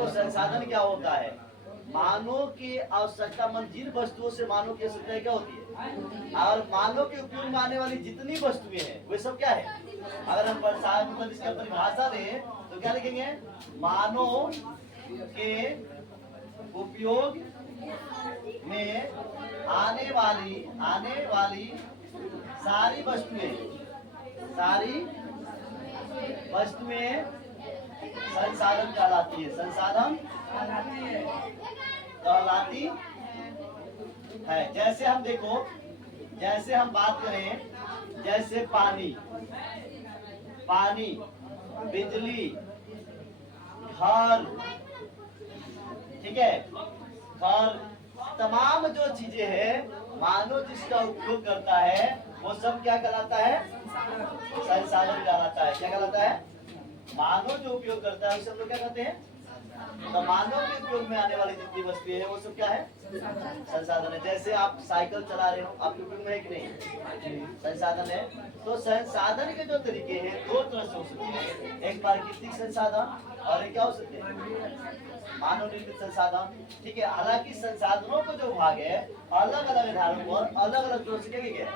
तो संसाधन क्या होता है? मानव की आवश्यकता मंद जिन वस्तुओं से मानव की आवश्यकता क्या होती है, और मानव के उपयोग में आने वाली जितनी वस्तुएं हैं वे सब क्या है? अगर हम मतलब इसका परिभाषा दें तो क्या लिखेंगे? मानव के उपयोग में आने वाली सारी वस्तुएं संसाधन कहलाती है। संसाधन कहलाती है। जैसे हम देखो, जैसे हम बात करें, जैसे पानी, बिजली, घर, ठीक है, घर, तमाम जो चीजें हैं मानव जिसका उपयोग करता है वो सब क्या कहलाता है? संसाधन कहलाता है। क्या कहलाता है? मानव जो उपयोग करता है उसे हम लोग क्या कहते हैं? तो मानव के उपयोग में आने वाली जितनी वस्तुएं हैं वो सब क्या है? संसाधन है। जैसे आप साइकिल चला रहे हो, आपके उपयोग में है कि नहीं? संसाधन है। तो संसाधन के जो तरीके हैं दो तरह से हो सकते हैं, एक प्राकृतिक संसाधन और एक क्या हो सकते हैं? मानव निर्मित संसाधन। ठीक है। हालांकि संसाधनों को जो भाग है अलग अलग आधारों पर अलग अलग तरह से क्या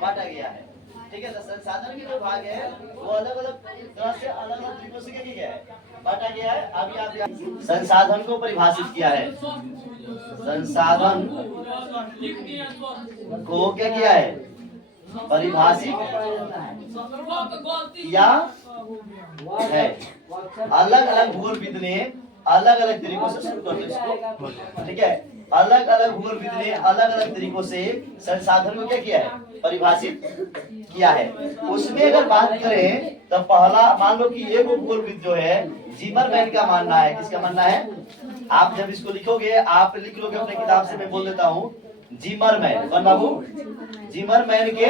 बांटा गया है। ठीक है। तो संसाधन के जो भाग है वो अलग अलग तरह से अलग अलग तरीकों से क्या गया है, बांटा गया है। अभी आप संसाधन को परिभाषित किया है, संसाधन को क्या किया है? परिभाषित किया है। अलग अलग भूगोलविद ने अलग अलग तरीकों से शुरू करते इसको। ठीक है। अलग अलग भूगोलविद ने अलग अलग तरीकों से संसाधन को क्या किया है? परिभाषित किया है। उसमें अगर बात करें तो पहला मान लो कि एक भूगोलविद जो है जिमरमैन का मानना है। किसका मानना है? आप जब इसको लिखोगे, आप लिख लोगे अपने किताब से, मैं बोल देता हूँ जिमरमैन। कौन बाबू? जिमरमैन के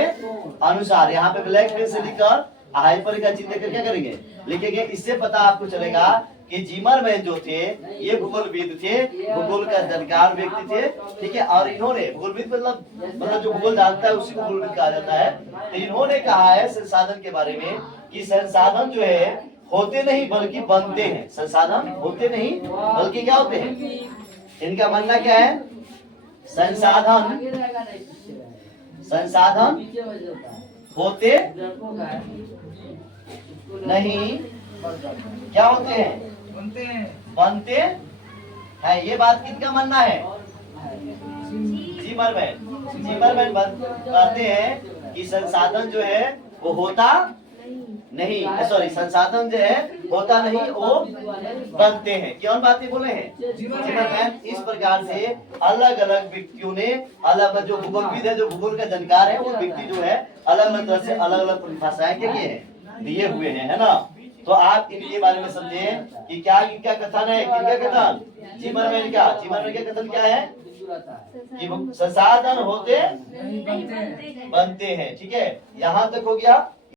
अनुसार यहाँ पे ब्लैक पेन से लिखकर हाइपर का चिन्ह देकर क्या करेंगे? लिखेंगे। इससे पता आपको चलेगा कि जिमरमैन जो थे ये भूगोलविद थे, भूगोल का जानकार व्यक्ति थे। ठीक है। और इन्होंने भूगोलविद मतलब जो भूगोल जानता है उसी को भूगोलविद कहा जाता है। तो इन्होंने कहा है संसाधन के बारे में कि संसाधन जो है होते नहीं बल्कि बनते हैं। संसाधन होते नहीं बल्कि क्या होते हैं? इनका मानना क्या है? संसाधन होते नहीं क्या होते हैं? बनते हैं। ये बात किसका मानना है? जिमरमैन कहते हैं कि संसाधन जो है वो होता नहीं, सॉरी, संसाधन जो है होता नहीं, वो बनते हैं। कौन बातें बोले हैं? जिमरमैन। इस प्रकार से अलग अलग व्यक्तियों ने अलग, जो भूगोलविद है, जो भूगोल का जानकार है, वो व्यक्ति जो है अलग अलग तरह से अलग अलग परिभाषाएं क्या किए हैं? दिए हुए हैं, है ना। तो आप इनके बारे में समझे कि क्या इनका कथन है? किनका कथन? जिमरमैन का। जिमरमैन का कथन क्या है? कि संसाधन होते बनते हैं। ठीक है। यहाँ तक हो गया।